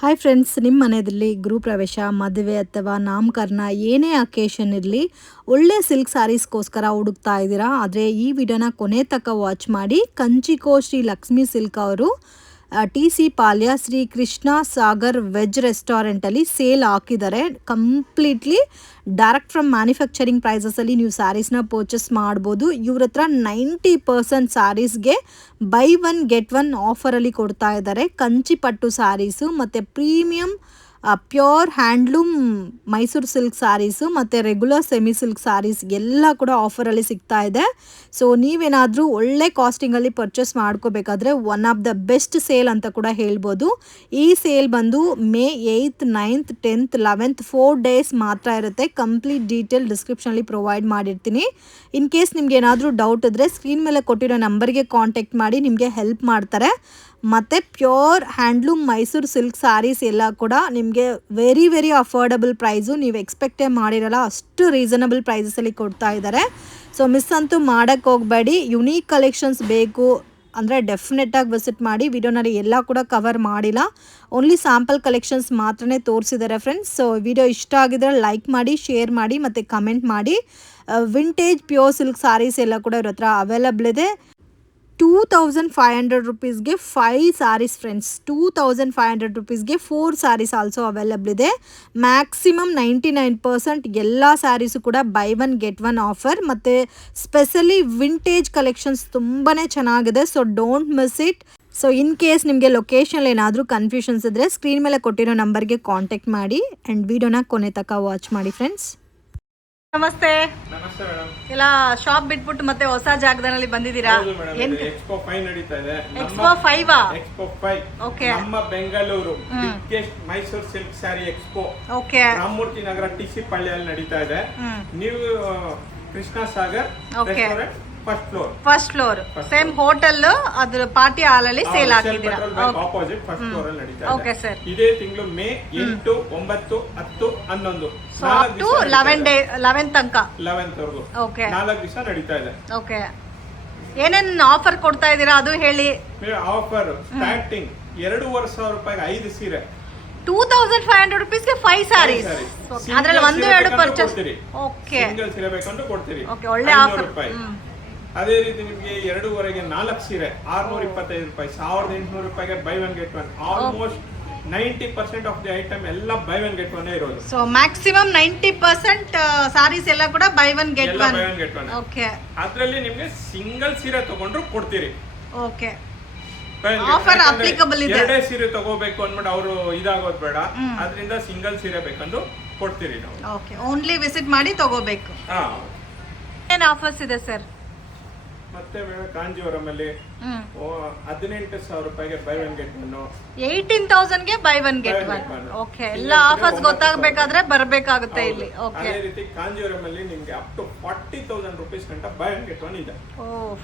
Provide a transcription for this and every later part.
Hi friends, ನಿಮ್ಮ ಮನೆಯಲ್ಲಿ ಗೃಹಪ್ರವೇಶ, ಮದುವೆ ಅಥವಾ ನಾಮಕರಣ ಏನೇ ಅಕೇಶನ್ ಇರಲಿ, ಒಳ್ಳೆ ಸಿಲ್ಕ್ ಸ್ಯಾರೀಸ್ಗೋಸ್ಕರ ಹುಡುಕ್ತಾ ಇದ್ದೀರಾ. ಆದರೆ ಈ ವಿಡಿಯೋನ ಕೊನೆ ತನಕ ವಾಚ್ ಮಾಡಿ. ಕಂಚಿಕೋ ಶ್ರೀ ಲಕ್ಷ್ಮೀ ಸಿಲ್ಕ್ ಅವರು TC ಪಾಳ್ಯ ಶ್ರೀ ಕೃಷ್ಣ ಸಾಗರ್ ವೆಜ್ ರೆಸ್ಟೋರೆಂಟಲ್ಲಿ ಸೇಲ್ ಹಾಕಿದ್ದಾರೆ. ಕಂಪ್ಲೀಟ್ಲಿ ಡೈರೆಕ್ಟ್ ಫ್ರಮ್ ಮ್ಯಾನುಫ್ಯಾಕ್ಚರಿಂಗ್ ಪ್ರೈಸಸಲ್ಲಿ ನೀವು ಸ್ಯಾರೀಸ್ನ ಪರ್ಚೇಸ್ ಮಾಡ್ಬೋದು. ಇವ್ರ ಹತ್ರ 90% ಸ್ಯಾರೀಸ್ಗೆ ಬೈ ಒನ್ ಗೆಟ್ ಒನ್ ಆಫರಲ್ಲಿ ಕೊಡ್ತಾ ಇದ್ದಾರೆ. ಕಂಚಿ ಪಟ್ಟು ಸ್ಯಾರೀಸು ಮತ್ತು premium pure handloom Mysuru silk sarees ಮತ್ತು ರೆಗ್ಯುಲರ್ ಸೆಮಿ ಸಿಲ್ಕ್ ಸ್ಯಾರೀಸ್ ಎಲ್ಲ ಕೂಡ ಆಫರಲ್ಲಿ ಸಿಗ್ತಾ ಇದೆ. ಸೊ ನೀವೇನಾದರೂ ಒಳ್ಳೆ ಕಾಸ್ಟಿಂಗಲ್ಲಿ ಪರ್ಚೇಸ್ ಮಾಡ್ಕೋಬೇಕಾದ್ರೆ one of the best sale ಅಂತ ಕೂಡ ಹೇಳ್ಬೋದು. ಈ ಸೇಲ್ ಬಂದು May 8th, 9th, 10th, 11th 4 days ಮಾತ್ರ ಇರುತ್ತೆ. ಕಂಪ್ಲೀಟ್ ಡೀಟೇಲ್ ಡಿಸ್ಕ್ರಿಪ್ಷನಲ್ಲಿ ಪ್ರೊವೈಡ್ ಮಾಡಿರ್ತೀನಿ. ಇನ್ ಕೇಸ್ ನಿಮ್ಗೆ ಏನಾದರೂ ಡೌಟ್ ಇದ್ದರೆ ಸ್ಕ್ರೀನ್ ಮೇಲೆ ಕೊಟ್ಟಿರೋ ನಂಬರ್ಗೆ ಕಾಂಟ್ಯಾಕ್ಟ್ ಮಾಡಿ, ನಿಮಗೆ ಹೆಲ್ಪ್ ಮಾಡ್ತಾರೆ. ಮತ್ತು pure handloom Mysuru silk sarees ಎಲ್ಲ ಕೂಡ ನಿಮಗೆ ವೆರಿ ವೆರಿ ಅಫೋರ್ಡಬಲ್ ಪ್ರೈಸು, ನೀವು ಎಕ್ಸ್ಪೆಕ್ಟೇ ಮಾಡಿರಲ್ಲ ಅಷ್ಟು ರೀಸನಬಲ್ ಪ್ರೈಸಸಲ್ಲಿ ಕೊಡ್ತಾ ಇದ್ದಾರೆ. ಸೊ ಮಿಸ್ ಅಂತೂ ಮಾಡೋಕ್ಕೆ ಹೋಗಬೇಡಿ. ಯುನೀಕ್ ಕಲೆಕ್ಷನ್ಸ್ ಬೇಕು ಅಂದರೆ ಡೆಫಿನೆಟಾಗಿ ವಿಸಿಟ್ ಮಾಡಿ. ವಿಡಿಯೋನಲ್ಲಿ ಎಲ್ಲ ಕೂಡ ಕವರ್ ಮಾಡಿಲ್ಲ, ಓನ್ಲಿ ಸ್ಯಾಂಪಲ್ ಕಲೆಕ್ಷನ್ಸ್ ಮಾತ್ರನೇ ತೋರಿಸಿದ್ದಾರೆ ಫ್ರೆಂಡ್ಸ್. ಸೊ ವಿಡಿಯೋ ಇಷ್ಟ ಆಗಿದ್ರೆ ಲೈಕ್ ಮಾಡಿ, ಶೇರ್ ಮಾಡಿ ಮತ್ತು ಕಮೆಂಟ್ ಮಾಡಿ. ವಿಂಟೇಜ್ ಪ್ಯೂರ್ ಸಿಲ್ಕ್ ಸ್ಯಾರೀಸ್ ಎಲ್ಲ ಕೂಡ ಇವ್ರ ಹತ್ರ ಅವೈಲಬಲ್ ಇದೆ. 2500 rupeesಗೆ 5 ಸ್ಯಾರೀಸ್ ಫ್ರೆಂಡ್ಸ್. 2500 rupeesಗೆ 4 ಸ್ಯಾರೀಸ್ ಆಲ್ಸೋ ಅವೈಲಬಲ್ ಇದೆ. ಮ್ಯಾಕ್ಸಿಮಮ್ 99% ಎಲ್ಲ ಸ್ಯಾರೀಸು ಕೂಡ buy one get one offer. ಮತ್ತು ಸ್ಪೆಷಲಿ ವಿಂಟೇಜ್ ಕಲೆಕ್ಷನ್ಸ್ ತುಂಬಾ ಚೆನ್ನಾಗಿದೆ. So don't miss it. So in case ನಿಮಗೆ ಲೊಕೇಶನ್ ಏನಾದರೂ ಕನ್ಫ್ಯೂಷನ್ಸ್ ಇದ್ದರೆ ಸ್ಕ್ರೀನ್ ಮೇಲೆ ಕೊಟ್ಟಿರೋ ನಂಬರ್ಗೆ ಕಾಂಟ್ಯಾಕ್ಟ್ ಮಾಡಿ ಆ್ಯಂಡ್ ವಿಡಿಯೋನ ಕೊನೆ ತನಕ ವಾಚ್ ಮಾಡಿ ಫ್ರೆಂಡ್ಸ್. ನಮಸ್ತೆ. ಎಲ್ಲ ಶಾಪ್ ಬಿಟ್ಬಿಟ್ಟು ಮತ್ತೆ ಹೊಸ ಜಾಗದಲ್ಲಿ ಬಂದಿದ್ದೀರಾ? ಎಕ್ಸ್ಪೋ 5 ನಡೀತಾ ಇದೆ. Expo 5 expo 5 okay. ನಮ್ಮ Bengaluru biggest Mysuru silk sari expo okay. Ramamurthy Nagar TC ಪಾಳ್ಯಲ್ಲಿ ನಡೀತಾ ಇದೆ. ನೀವು Krishna Sagar restaurant first floor same hotel ಅದ್ರ ಪಾರ್ಟಿ ಹಾಲ್ ಅಲ್ಲಿ ಸೇಲ್ ಹಾಕಿದ್ದೀರಾ? ಆಪೋಸಿಟ್ ಫಸ್ಟ್ ಫ್ಲೋರ್ ಅಲ್ಲಿ ನಡೀತಾ ಇದೆ. Okay sir. ಇದೇ ತಿಂಗಳು May 8, 9, 10, 11 ಟು 11 ತನಕ 11th ವರೆಗೂ ಓಕೆ 4 ದಿವಸ ನಡೀತಾ ಇದೆ. ಓಕೆ. ಏನೇನ್ ಆಫರ್ ಕೊಡ್ತಾ ಇದ್ದೀರಾ ಅದು ಹೇಳಿ. ಆಫರ್ ಸ್ಟಾರ್ಟಿಂಗ್ 2,500 ರೂಪಾಯಿಗೆ 5 ಸೀರೆ, 2500 rupeesಗೆ 5 ಸ್ಯಾರೀಸ್. ಅದರಲ್ಲಿ 1-2 ಪರ್ಚೇಸ್. ಓಕೆ. ಸಿಂಗಲ್ ಸೀರೆ ಬೇಕಂದ್ರೆ ಕೊಡ್ತೀರಿ. ಓಕೆ, ಒಳ್ಳೆ ಆಫರ್. ಅದೇ ರೀತಿ ನಿಮಗೆ 2ವರೆಗೆ 4 ಸೀರೆ 625 ರೂಪಾಯಿ, 1800 ರೂಪಾಯಿಗೆ buy one get one. Almost 90% of the item ಎಲ್ಲ ಬೈ ಒನ್ ಗೆಟ್ ಒನ್ ಇರೋದು. ಸೊ ಮ್ಯಾಕ್ಸಿಮಮ್ 90% ಸಾರೀಸ್ ಎಲ್ಲ ಕೂಡ buy one get one. By one get one. Okay. ಅದರಲ್ಲಿ ನಿಮಗೆ ಸಿಂಗಲ್ ಸೀರೆ ತಗೊಂಡ್ರು ಕೊಡ್ತೀರಿ. ಓಕೆ. ಆಫರ್ ಅಪ್ಲಿಕಬಲ್ ಇದೆ. ಎರಡೇ ಸೀರೆ ತಗೋಬೇಕು ಅಂದ್ಬಿಟ್ಟು ಅವರು ಇದಾಗೋದು ಬೇಡ. ಅದರಿಂದ ಸಿಂಗಲ್ ಸೀರೆ ಬೇಕಂದು ಕೊಡ್ತೀರಿ ನಾವು. ಓಕೆ. ಓನ್ಲಿ ವಿಸಿಟ್ ಮಾಡಿ ತಗೋಬೇಕು. ಏನು ಆಫರ್ಸ್ ಇದೆ ಸರ್? ಮತ್ತೆ ಕಾಂಜೀವರಂ ಅಲ್ಲಿ 18,000 ರೂಪಾಯಿಗೆ ಬೈ ಒನ್ ಗೆಟ್ ಒನ್, 18,000ಗೆ buy one get one. Okay. ಎಲ್ಲ ಆಫರ್ಸ್ ಗೊತ್ತಾಗಬೇಕಾದ್ರೆ ಬರಬೇಕಾಗುತ್ತೆ ಇಲ್ಲಿ. ಓಕೆ. ಅದೇ ರೀತಿ ಕಾಂಜೀವರಂ ಅಲ್ಲಿ ನಿಮಗೆ ಅಪ್ ಟು 40,000 ರೂಪೀಸ್ ಗಂಟ ಬೈ ಒನ್ ಗೆಟ್ ಒನ್ ಇದೆ.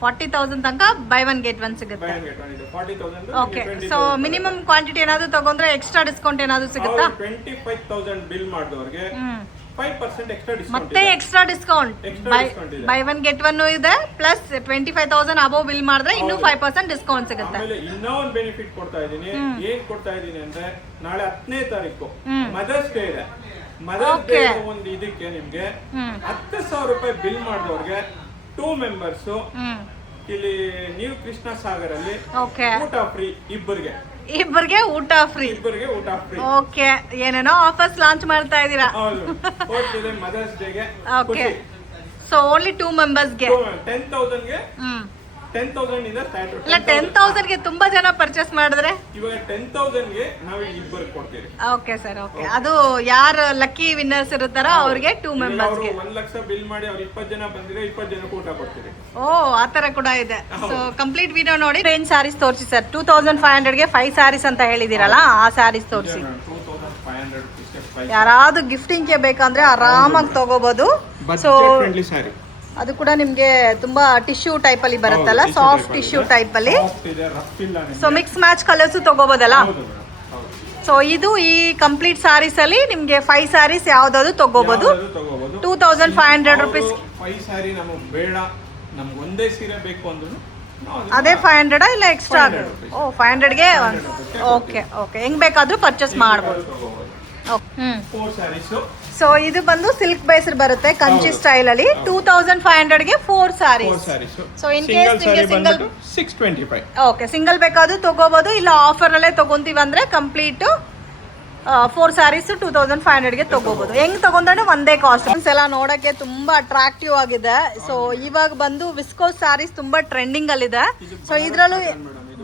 40,000 ತನಕ ಬೈ ಒನ್ ಗೆಟ್ ಒನ್ ಸಿಗುತ್ತೆ. ಬೈ ಒನ್ ಗೆಟ್ ಒನ್ ಇದೆ 40,000. ಓಕೆ. ಸೊ ಮಿನಿಮಮ್ ಕ್ವಾಂಟಿಟಿ ಏನಾದರೂ ತಗೊಂಡ್ರೆ ಎಕ್ಸ್ಟ್ರಾ ಡಿಸ್ಕೌಂಟ್ ಏನಾದರೂ ಸಿಗುತ್ತಾ? 25,000 ಬಿಲ್ ಮಾಡಿದವರಿಗೆ 5% ಎಕ್ಸ್ಟ್ರಾ ಡಿಸ್ಕೌಂಟ್. ಮತ್ತೆ extra discount by one get one ಇದೆ. ಪ್ಲಸ್ 25,000 ಅಬೋವ್ ಬಿಲ್ ಮಾಡಿದ್ರೆ ಇನ್ನೂ 5% ಡಿಸ್ಕೌಂಟ್ ಸಿಗುತ್ತೆ. ಆಮೇಲೆ ಇನ್ನೂ ಒಂದು ಬೆನಿಫಿಟ್ ಕೊಡ್ತಾ ಇದ್ದೀನಿ. ಏನ್ ಕೊಡ್ತಾ ಇದ್ದೀನಿ ಅಂದ್ರೆ, ನಾಳೆ 10ನೇ ತಾರೀಕು ಮದರ್ಸ್ ಡೇ ಇದೆ. ಮದರ್ಸ್ ಡೇ ಒಂದು ಇದಕ್ಕೆ ನಿಮ್ಗೆ 10,000 ರೂಪಾಯಿ ಬಿಲ್ ಮಾಡಿದವ್ರಿಗೆ 2 ಮೆಂಬರ್ಸ್ ಇಲ್ಲಿ ನೀವು ಕೃಷ್ಣ ಸಾಗರ್ ಅಲ್ಲಿ ಊಟ ಫ್ರೀ. ಇಬ್ಬರಿಗೆ ಊಟ ಫ್ರೀ. ಓಕೆ. ಏನೇನೋ ಆಫರ್ಸ್ ಲಾಂಚ್ ಮಾಡ್ತಾ ಇದ್ದೀರಾ. ಮದರ್ಸ್ ಡೇಗೆ. ಓಕೆ. ಸೊ ಓನ್ಲಿ 2 ಮೆಂಬರ್ಸ್ಗೆ 10,000ಗೆ 10,000 ಇಂದ ಸ್ಟಾರ್ಟ್. ಇಲ್ಲ 10,000ಗೆ ತುಂಬಾ ಜನ ಪರ್ಚೇಸ್ ಮಾಡಿದ್ರೆ ಇವಾಗ 10,000ಗೆ ನಾವು ಇಬ್ಬರಿಗೆ ಕೊಡ್ತೀವಿ. Okay sir. ಓಕೆ. ಅದು ಯಾರು ಲಕ್ಕಿ ವಿನ್ನರ್ಸ್ ಇರುತ್ತಾರೋ ಅವ್ರಿಗೆ 2 ಮೆಂಬರ್ಸ್ಗೆ 1 ಲಕ್ಷ ಬಿಲ್ ಮಾಡಿ ಅವ್ರು 20 ಜನ ಬಂದಿದ್ರೆ 20 ಜನಕ್ಕೆ ಊಟ ಕೊಡ್ತೀವಿ. ಓ, ಆ ತರ ಕೂಡ ಇದೆ. ಸೊ ಕಂಪ್ಲೀಟ್ ವಿಡಿಯೋ ನೋಡಿ. ರೇಂಜ್ ಸ್ಯಾರೀಸ್ ತೋರಿಸಿ ಸರ್. 2500ಗೆ 5 ಸ್ಯಾರೀಸ್ ಅಂತ ಹೇಳಿದಿರಲ್ಲ, ಆ ಸ್ಯಾರೀಸ್ ತೋರಿಸಿ. 2,500 ಯಾರಾದ್ರೂ ಗಿಫ್ಟಿಂಗ್ಗೆ ಬೇಕಂದ್ರೆ ಆರಾಮಾಗಿ ತಗೋಬಹುದು. ಸೊ ಅದು ಕೂಡ ನಿಮ್ಗೆ ತುಂಬಾ ಟಿಶ್ಯೂ ಟೈಪ್ ಅಲ್ಲಿ ಬರುತ್ತಲ್ಲ, ಸಾಫ್ಟ್ ಟಿಶ್ಯೂ ಟೈಪ್ ಅಲ್ಲಿ. ಸೊ ಮಿಕ್ಸ್ ಮ್ಯಾಚ್ ಕಲರ್ಸ್ ತಗೋಬಹುದಲ್ಲ. ಸೊ ಇದು ಈ ಕಂಪ್ಲೀಟ್ ಸ್ಯಾರೀಸ್ ಅಲ್ಲಿ ನಿಮ್ಗೆ 5 ಸ್ಯಾರೀಸ್ ಯಾವ್ದಾದ್ರು ತಗೋಬಹುದು. 2500 ರೂಪೀಸ್. 5 ಸ್ಯಾರಿ ನಮಗೆ ಬೇಡ, ನಮ್ಗೆ ಒಂದೇ ಸೀರೆ ಬೇಕು ಅಂದ್ರೂ ಅದೇ 500 ಇಲ್ಲ ಎಕ್ಸ್ಟ್ರಾ ಓ 500ಗೆ ಓಕೆ ಓಕೆ ಹೆಂಗ್ ಬೇಕಾದ್ರೂ ಪರ್ಚೇಸ್ ಮಾಡ್ಬೋದು. ಫೋರ್ ಸ್ಯಾರೀಸ್. ಸೊ ಇದು ಬಂದು ಸಿಲ್ಕ್ ಬೇಸ್ಡ್ ಬರುತ್ತೆ ಕಂಚಿ ಸ್ಟೈಲ್ ಅಲ್ಲಿ 2500ಗೆ 4 ಸ್ಯಾರೀಸ್. ಸೊ ಇನ್ ಕೇಸ್ ನಿಮಗೆ ಸಿಂಗಲ್ 625. ಓಕೆ ಸಿಂಗಲ್ ಬೇಕಾದ್ರೂ ತಗೋಬಹುದು, ಇಲ್ಲ ಆಫರ್ ಅಲ್ಲೇ ತಗೊಂತೀವಿ ಅಂದ್ರೆ ಕಂಪ್ಲೀಟ್ 4 ಸ್ಯಾರೀಸ್ 2500ಗೆ ತಗೋಬಹುದು. ಹೆಂಗ್ ತಗೊಂಡ್ರೆ ಒಂದೇ ಕಾಸ್ಟ್. ಎಲ್ಲ ನೋಡಕ್ಕೆ ತುಂಬಾ ಅಟ್ರಾಕ್ಟಿವ್ ಆಗಿದೆ. ಸೊ ಇವಾಗ ಬಂದು ವಿಸ್ಕೋಸ್ ಸ್ಯಾರೀಸ್ ತುಂಬಾ ಟ್ರೆಂಡಿಂಗ್ ಅಲ್ಲಿ ಇದೆ. ಸೊ ಇದ್ರಲ್ಲೂ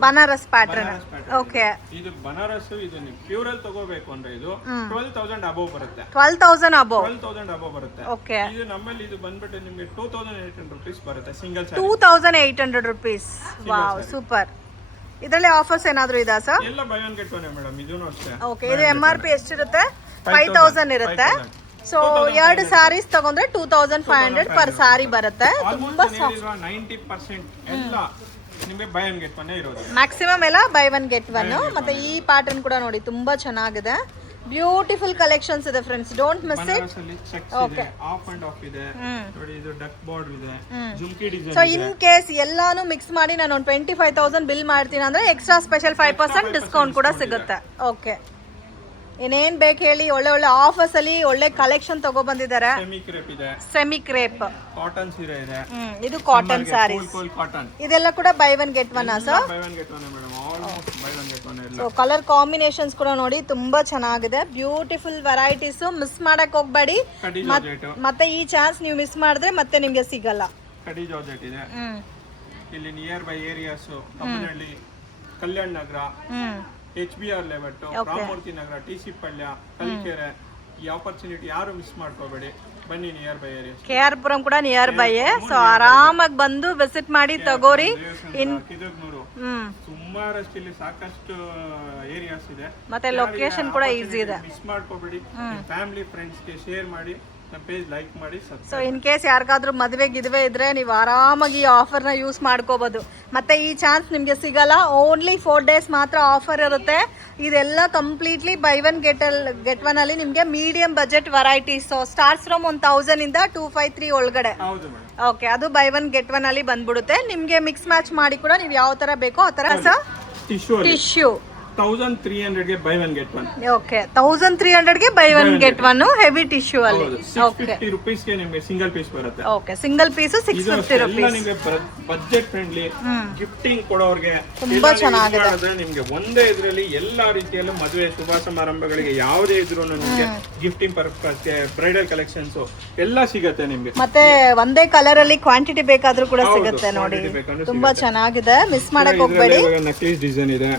ಬನಾರಸ್ ಪ್ಯಾಟರ್ನ್. ಓಕೆ ಇದು ಬನಾರಸ್. ಇದು ನೀವು ಪ್ಯೂರ್ ಅಲ್ಲಿ ತಗೋಬೇಕು ಅಂದ್ರೆ ಇದು 12000 ಅಬೌವ್ ಬರುತ್ತೆ. 12000 ಅಬೌವ್ 12000 ಅಬೌವ್ ಬರುತ್ತೆ. ಓಕೆ ಇದು ನಮ್ಮಲ್ಲಿ ಇದು ಬಂದ್ಬಿಟ್ಟು ನಿಮಗೆ 2800 ರೂಪೀಸ್ ಬರುತ್ತೆ single sari. 2800 rupees. Wow super. ಇದರಲ್ಲಿ ಆಫರ್ಸ್ ಏನಾದ್ರು ಇದಾ ಸರ್? ಎಲ್ಲ by one get one madam. ಇದೂನು ಅಷ್ಟೇ. ಓಕೆ ಇದು MRP ಎಷ್ಟಿರುತ್ತೆ? 5000 ಇರುತ್ತೆ. ಸೊ 2 ಸ್ಯಾರೀಸ್ ತಗೊಂಡ್ರೆ 2500 ಪರ್ ಸ್ಯಾರಿ ಬರುತ್ತೆ. ತುಂಬಾ 90% ಎಲ್ಲ ನಿಮಗೆ ಬೈ ಒನ್ ಗೆಟ್ ಒನ್ ಇರೋದು. ಮ್ಯಾಕ್ಸಿಮಮ್ ಎಲ್ಲ ಬೈ ಒನ್ ಗೆಟ್ ಒನ್. ಮತ್ತೆ ಈ ಪ್ಯಾಟರ್ನ್ ಕೂಡ ನೋಡಿ ತುಂಬಾ ಚೆನ್ನಾಗಿದೆ. ಬ್ಯೂಟಿಫುಲ್ ಕಲೆಕ್ಷನ್ಸ್ ಇದೆ friends, don't miss it. Okay of and of ಇದೆ ನೋಡಿ. ಇದು ಡಕ್ ಬಾರ್ಡರ್ ಇದೆ, ಜುಮ್ಕಿ ಡಿಸೈನ್. ಸೊ ಇನ್ ಕೇಸ್ ಎಲ್ಲಾನು ಮಿಕ್ಸ್ ಮಾಡಿ ನಾನು 25000 ಬಿಲ್ ಮಾಡ್ತೀನಿ ಅಂದ್ರೆ ಎಕ್ಸ್ಟ್ರಾ ಸ್ಪೆಷಲ್ 5% ಡಿಸ್ಕೌಂಟ್ ಕೂಡ ಸಿಗುತ್ತೆ. ಓಕೆ ಏನೇನ್ ಬೇಕು ಹೇಳಿ. ಒಳ್ಳೆ ಒಳ್ಳೆ ಆಫರ್ಸ್ ಅಲ್ಲಿ ಒಳ್ಳೆ ಕಲೆಕ್ಷನ್ ತಗೋ ಬಂದಿದ್ದಾರೆ. ಸೆಮಿ ಕ್ರೇಪ್ ಇದೆ, ಸೆಮಿ ಕ್ರೇಪ್ ಕಾಟನ್ ಸೀರೆ ಇದೆ. ಇದು ಕಾಟನ್ ಸ್ಯಾರೀಸ್. ಕಾಟನ್ ಇದೆಲ್ಲ ಕೂಡ buy one get one sir? Buy one get one madam. Almost by one get one ಎಲ್ಲ. ಸೊ ಕಲರ್ ಕಾಂಬಿನೇಷನ್ಸ್ ಕೂಡ ನೋಡಿ ತುಂಬಾ ಚೆನ್ನಾಗಿದೆ. Beautiful varieties. ಮಿಸ್ ಮಾಡಕ್ ಹೋಗ್ಬೇಡಿ. ಮತ್ತೆ ಈ ಚಾನ್ಸ್ ನೀವು ಮಿಸ್ ಮಾಡಿದ್ರೆ ಮತ್ತೆ ನಿಮ್ಗೆ ಸಿಗಲ್ಲ. ಕಡಿ ಜಾರ್ಜೆಟ್ ಇದೆ. ಇಲ್ಲಿ nearby areas Kammanahalli, Kalyan Nagar, HBR layout, Ramamurthy Nagar, TC Palya, Kalkere. ಈ ಆಪರ್ಚುನಿಟಿ ಯಾರು ಮಿಸ್ ಮಾಡ್ಕೋಬೇಡಿ. ಬನ್ನಿ nearby area. KR Puram ಕೂಡ ನಿಯರ್ ಬೈ. ಸೊ ಆರಾಮಾಗಿ ಬಂದು ವಿಸಿಟ್ ಮಾಡಿ ತಗೋರಿ. ಕಿದಗ್ನೂರು ಸುಮಾರಷ್ಟು ಇಲ್ಲಿ ಸಾಕಷ್ಟು ಏರಿಯಾಸ್ ಇದೆ. ಮತ್ತೆ ಲೊಕೇಶನ್ ಕೂಡ ಈಸಿ ಇದೆ. ಮಿಸ್ ಮಾಡ್ಕೋಬೇಡಿ. ಫ್ಯಾಮಿಲಿ ಫ್ರೆಂಡ್ಸ್ಗೆ ಶೇರ್ ಮಾಡಿ, ನಮ್ಮ ಪೇಜ್ ಲೈಕ್ ಮಾಡಿ. ಸೊ ಇನ್ ಕೇಸ್ ಯಾರಿಗಾದ್ರೂ ಮದುವೆ ಗಿದುವೆ ಇದ್ರೆ ನೀವು ಆರಾಮಾಗಿ ಈ ಆಫರ್ನ ಯೂಸ್ ಮಾಡ್ಕೋಬಹುದು. ಮತ್ತೆ ಈ ಚಾನ್ಸ್ ನಿಮಗೆ ಸಿಗಲ್ಲ. ಓನ್ಲಿ 4 ಡೇಸ್ ಮಾತ್ರ ಆಫರ್ ಇರುತ್ತೆ. ಇದೆಲ್ಲ completely by one get one ಅಲ್ಲಿ ನಿಮಗೆ medium budget varieties. So starts from 1000 ಇಂದ 253 ಒಳಗಡೆ. ಓಕೆ ಅದು ಬೈ ಒನ್ ಗೆಟ್ ಒನ್ ಅಲ್ಲಿ ಬಂದ್ಬಿಡುತ್ತೆ. ನಿಮ್ಗೆ ಮಿಕ್ಸ್ ಮ್ಯಾಚ್ ಮಾಡಿ ಕೂಡ ನೀವು ಯಾವ ತರ ಬೇಕೋ ಆ ತರ ಟಿಶ್ಯೂ 1300ಗೆ buy one get one. Okay 1300ಗೆ buy one get one heavy tissue ಅಲ್ಲಿ. ಓಕೆ 650 ರೂಪೀಸ್ಗೆ ನಿಮಗೆ ಸಿಂಗಲ್ ಪೀಸ್ ಬರುತ್ತೆ. Okay single piece 650 rupees. ನಿಮಗೆ ಬಜೆಟ್ ಫ್ರೆಂಡ್ಲಿ ಗಿಫ್ಟಿಂಗ್ ಕೊಡೋರ್ಗೆ ತುಂಬಾ ಚೆನ್ನಾಗಿದೆ. ನಿಮಗೆ ಒಂದೇ ಇದರಲ್ಲಿ ಎಲ್ಲಾ ರೀತಿಯಲ್ಲೂ ಮದುವೆ ಶುಭ ಸಮಾರಂಭಗಳಿಗೆ ಯಾವುದೇ ಇದ್ರೂ ನಿಮಗೆ ಗಿಫ್ಟಿಂಗ್ ಪರ್ಪಸ್ಗೆ ಬ್ರೈಡಲ್ ಕಲೆಕ್ಷನ್ಸ್ ಎಲ್ಲ ಸಿಗುತ್ತೆ ನಿಮಗೆ. ಮತ್ತೆ ಒಂದೇ ಕಲರ್ ಅಲ್ಲಿ ಕ್ವಾಂಟಿಟಿ ಬೇಕಾದ್ರೂ ಕೂಡ ಸಿಗುತ್ತೆ ನೋಡಿ. ತುಂಬಾ ಚೆನ್ನಾಗಿದೆ, ಮಿಸ್ ಮಾಡಕ್ ಹೋಗ್ಬೇಡಿ. ನಕ್ಲೀಸ್ ಡಿಸೈನ್ ಇದೆ.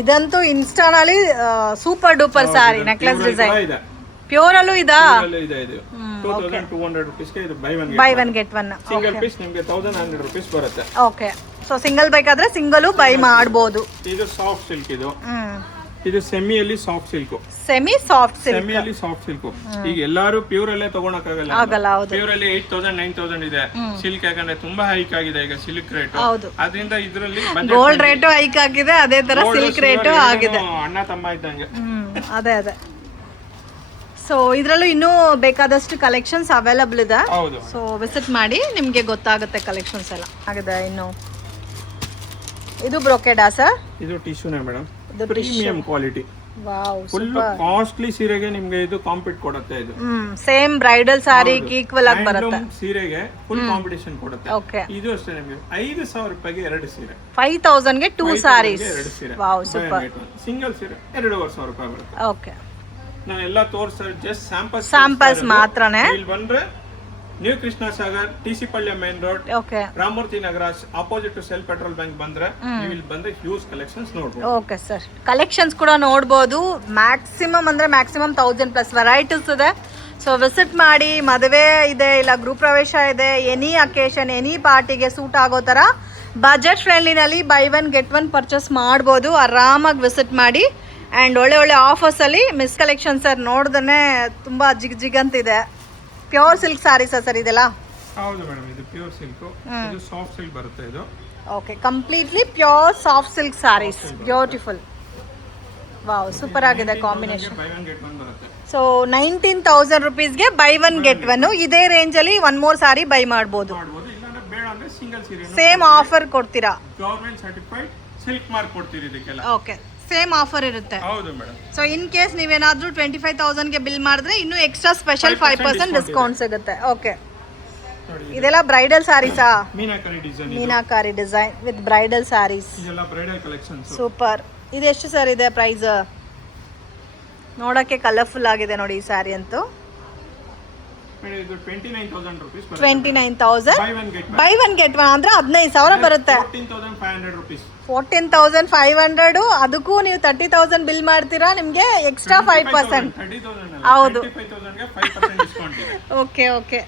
ಇದಂತೂ ಇನ್ಸ್ಟಾನಲ್ಲಿ super duper sari necklace design. Pure ಅಲ್ಲೂ ಇದಾ? 2200 ರೂಪೀಸ್ಗೆ ಇದು buy one get one. Single piece ನಿಮಗೆ 1100 ರೂಪೀಸ್ ಬರುತ್ತೆ. ಓಕೆ ಸೊ ಸಿಂಗಲ್ ಬೇಕಾದ್ರೆ ಸಿಂಗಲ್ ಬೈ ಮಾಡಬಹುದು. ಇದು ಸಾಫ್ಟ್ ಸಿಲ್ಕ್. ಇದು ಸೆಮಿಯಲ್ಲಿ ಸಾಫ್ಟ್ ಸಿಲ್ಕ್. ಸೆಮಿಯಲ್ಲಿ ಸಾಫ್ಟ್ ಸಿಲ್ಕ್. ಈಗ ಎಲ್ಲಾರು ಪ್ಯೂರ್ ಅಲ್ಲೇ ತಗೊಳಕ್ಕಾಗಲ್ಲ. ಪ್ಯೂರ್ ಅಲ್ಲಿ 8000 9000 ಇದೆ. ಸಿಲ್ಕ್ ಯಾಕಂದ್ರೆ ತುಂಬಾ ಹೈಕ್ ಆಗಿದೆ ಈಗ ಸಿಲ್ಕ್ ರೇಟ್. ಅದರಿಂದ ಇದರಲ್ಲಿ ಗೋಲ್ಡ್ ರೇಟ್ ಹೈಕ್ ಆಗಿದೆ, ಅದೇ ತರ ಸಿಲ್ಕ್ ರೇಟ್ ಆಗಿದೆ. ಅಣ್ಣ ತಮ್ಮ ಇದ್ದಂಗೆ. ಅದೇ ಸೊ ಇದ್ರಲ್ಲೂ ಇನ್ನೂ ಬೇಕಾದಷ್ಟು ಕಲೆಕ್ಷನ್ಸ್ ಅವೈಲಬಲ್ ಇದೆ. ಸೊ ವಿಸಿಟ್ ಮಾಡಿ ನಿಮ್ಗೆ ಗೊತ್ತಾಗುತ್ತೆ ಕಲೆಕ್ಷನ್ಸ್ ಎಲ್ಲ ಆಗಿದೆ. ಇನ್ನು ಇದು ಬ್ರೋಕೆಡಾ ಸರ್? ಇದು ಟಿಶ್ಯೂನೇ madam. Premium quality. Wow full costly ಸೀರೆಗೆ ನಿಮ್ಗೆ ಇದು ಕಾಂಪಿಟ್ ಕೊಡುತ್ತೆ. ಇದು ಸೇಮ್ ಬ್ರೈಡಲ್ ಸಾರಿ ಈಕ್ವಲ್ ಆಗಿ ಬರುತ್ತೆ. ಸೀರೆಗೆ ಫುಲ್ ಕಾಂಪಿಟೇಷನ್ ಕೊಡುತ್ತೆ. ಇದು ಅಷ್ಟೇ ನಿಮಗೆ 5000 ರೂಪಾಯಿಗೆ 2 ಸೀರೆ. 5000ಗೆ 2 ಸಾರೀಸ್. Wow super. ಸಿಂಗಲ್ ಸೀರೆ 2500 ರೂಪಾಯಿ ಬರುತ್ತೆ. ಓಕೆ ನಾನು ಎಲ್ಲ ತೋರಿಸ್ತಾ ಜಸ್ಟ್ ಸ್ಯಾಂಪಲ್ಸ್ ಮಾತ್ರನೇ. ಇಲ್ಲಿ ಬಂದ್ರೆ new Krishna Sagar, TC Palya main road, Ramamurthy Nagar opposite to Shell petrol bank ಬಂದ್ರೆ ನೀವು ಇಲ್ಲಿ ಬಂದ್ರೆ ಹ್ಯೂಜ್ ಕಲೆಕ್ಷನ್ಸ್ ನೋಡಬಹುದು. ಓಕೆ ಸರ್ ಕಲೆಕ್ಷನ್ಸ್ ಕೂಡ ನೋಡಬಹುದು. ಮ್ಯಾಕ್ಸಿಮಮ್ ಅಂದ್ರೆ ಮ್ಯಾಕ್ಸಿಮಮ್ 1000+ ವೆರೈಟೀಸ್ ಇದೆ. ಸೊ ವಿಸಿಟ್ ಮಾಡಿ. ಮದುವೆ ಇದೆ, ಇಲ್ಲ ಗೃಹ ಪ್ರವೇಶ ಇದೆ, ಎನಿ ಅಕೇಶನ್ ಎನಿ ಪಾರ್ಟಿಗೆ ಸೂಟ್ ಆಗೋ ತರ ಬಜೆಟ್ ಫ್ರೆಂಡ್ಲಿನಲ್ಲಿ buy one get one purchase ಮಾಡ್ಬೋದು. ಆರಾಮಾಗಿ ವಿಸಿಟ್ ಮಾಡಿ. ಆ್ಯಂಡ್ ಒಳ್ಳೆ ಒಳ್ಳೆ ಆಫರ್ಸ್ ಅಲ್ಲಿ ಮಿಸ್ ಕಲೆಕ್ಷನ್ ಸರ್ ನೋಡ್ದೇ ತುಂಬಾ ಜಿಗ್ ಅಂತಿದೆ. ಪ್ಯೂರ್ ಸಿಲ್ಕ್ ಸಾರೀಸ್ ಸರ್ ಇದೆಲ್ಲ? ಹೌದು ಮೇಡಮ್, ಇದು ಪ್ಯೂರ್ ಸಿಲ್ಕ್. ಇದು ಸಾಫ್ಟ್ ಸಿಲ್ಕ್ ಬರುತ್ತೆ ಇದು. Okay completely pure soft silk saris. Beautiful. Wow super ಆಗಿದೆ combination. Buy one get one ಬರುತ್ತೆ. ಸೊ 19000 ರೂಪೀಸ್ಗೆ ಬೈ ಒನ್ ಗೆಟ್ ಒನ್. ಇದೇ ರೇಂಜ್ ಅಲ್ಲಿ 1 more ಸಾರಿ ಬೈ ಮಾಡ್ಬೋದು. ಇಲ್ಲಾಂದ್ರೆ ಬೇಡ ಅಂದ್ರೆ ಸಿಂಗಲ್ ಸೀರೆ ಸೇಮ್ ಆಫರ್ ಕೊಡ್ತೀರಾ? ಗವರ್ಮೆಂಟ್ ಸರ್ಟಿಫೈಡ್ ಸಿಲ್ಕ್ ಮಾರ್ಕ್ ಕೊಡ್ತೀರಿ ಇದಕ್ಕೆಲ್ಲ. ಓಕೆ, ಸೇಮ್ ಆಫರ್ ಇರುತ್ತೆ. ಹೌದು ಮೇಡಮ್. ಸೊ ಇನ್ ಕೇಸ್ ನೀವೇನಾದ್ರೂ 25,000ಗೆ ಬಿಲ್ ಮಾಡಿದ್ರೆ ಇನ್ನೂ ಎಕ್ಸ್ಟ್ರಾ ಸ್ಪೆಷಲ್ 5% ಡಿಸ್ಕೌಂಟ್ ಸಿಗುತ್ತೆ. ಓಕೆ, ಇದೆಲ್ಲ ಬ್ರೈಡಲ್ ಸ್ಯಾರೀಸಾ? Meenakari design. Meenakari design with bridal saris. ಇದೆಲ್ಲ ಬ್ರೈಡಲ್ ಕಲೆಕ್ಷನ್ಸ್. ಸೂಪರ್. ಇದು ಎಷ್ಟು ಸರ್ ಇದೆ ಪ್ರೈಸ್? ನೋಡಕ್ಕೆ ಕಲರ್ಫುಲ್ ಆಗಿದೆ ನೋಡಿ ಈ ಸ್ಯಾರಿ ಅಂತೂ. ಇದು 29,000 rupees. 29,000 by one get one ಅಂದ್ರೆ 15,000 ಬರುತ್ತೆ. 14,500 rupees. 14,500. ಅದಕ್ಕೂ ನೀವು 30,000 ಬಿಲ್ ಮಾಡ್ತೀರಾ, ನಿಮಗೆ ಎಕ್ಸ್ಟ್ರಾ 5%. 30,000 ಹೌದು. 35,000ಗೆ 5% ಡಿಸ್ಕೌಂಟ್ ಇದೆ. Okay okay.